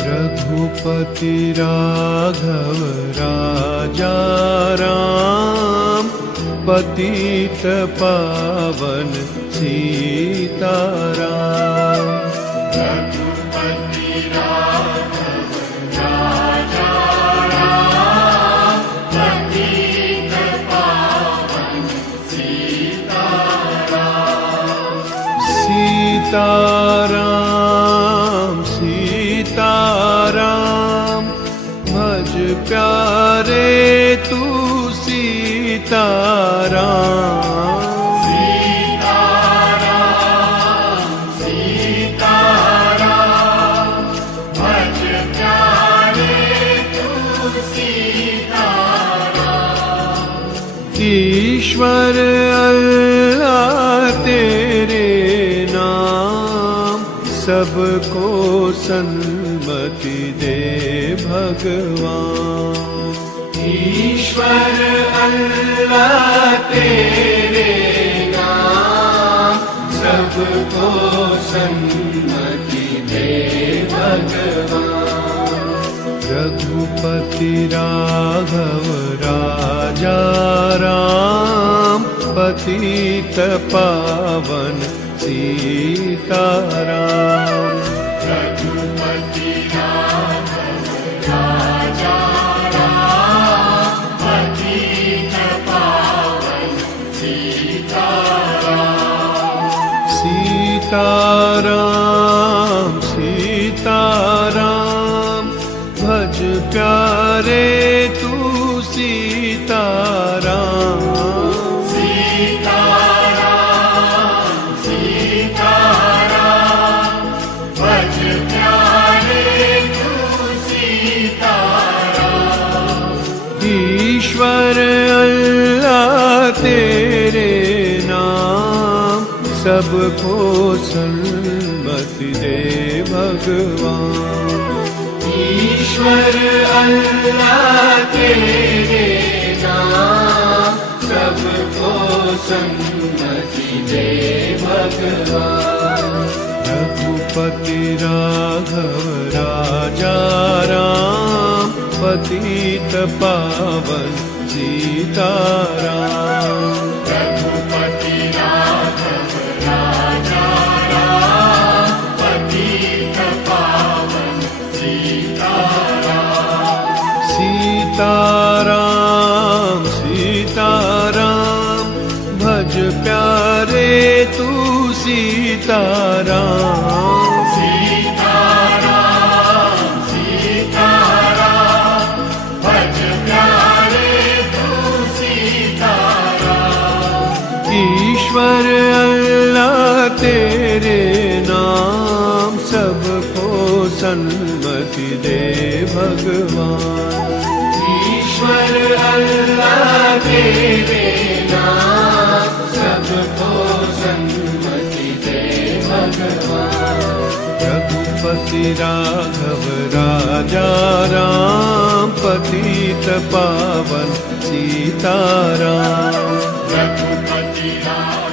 रघुपति राघव राजा राम, पतित पावन सीताराम। रघुपति राघव राजा राम, पतित पावन सीताराम। सीताराम सीताराम, भज प्यारे तू सीताराम। सीताराम सीताराम, भज प्यारे तू सीताराम। ईश्वर अल्लाह तेरे नाम, सबको सन्मति दे भगवान। ईश्वर अल्लाह तेरे नाम, सबको सन्मति दे भगवान। रघुपति राघव राजा राम, पतित पावन सीताराम। रघुपति राघव राजा राम, पतित पावन सीताराम। सीताराम सीताराम, भज प्यारे तू सीताराम। सीताराम सीताराम, भज प्यारे तू सीताराम। ईश्वर अल्लाह तेरे नाम, सबको सन्मति दे भगवान। ईश्वर अल्लाह तेरे नाम, सबको सन्मति दे भगवान। रघुपति राघव राजा राम, पतित पावन सीताराम। रघुपति राघव राजा राम, पतित पावन सीताराम। सीताराम सीताराम, भज प्यारे तू सीताराम। सीताराम सीताराम, भज प्यारे तू सीताराम। ईश्वर अल्लाह तेरे नाम, सबको सन्मति दे भगवान। ईश्वर अल्लाह तेरे नाम, सबको सन्मति दे भगवान। रघुपति राघव राजा राम, पतित पावन सीताराम। रघुपति राघव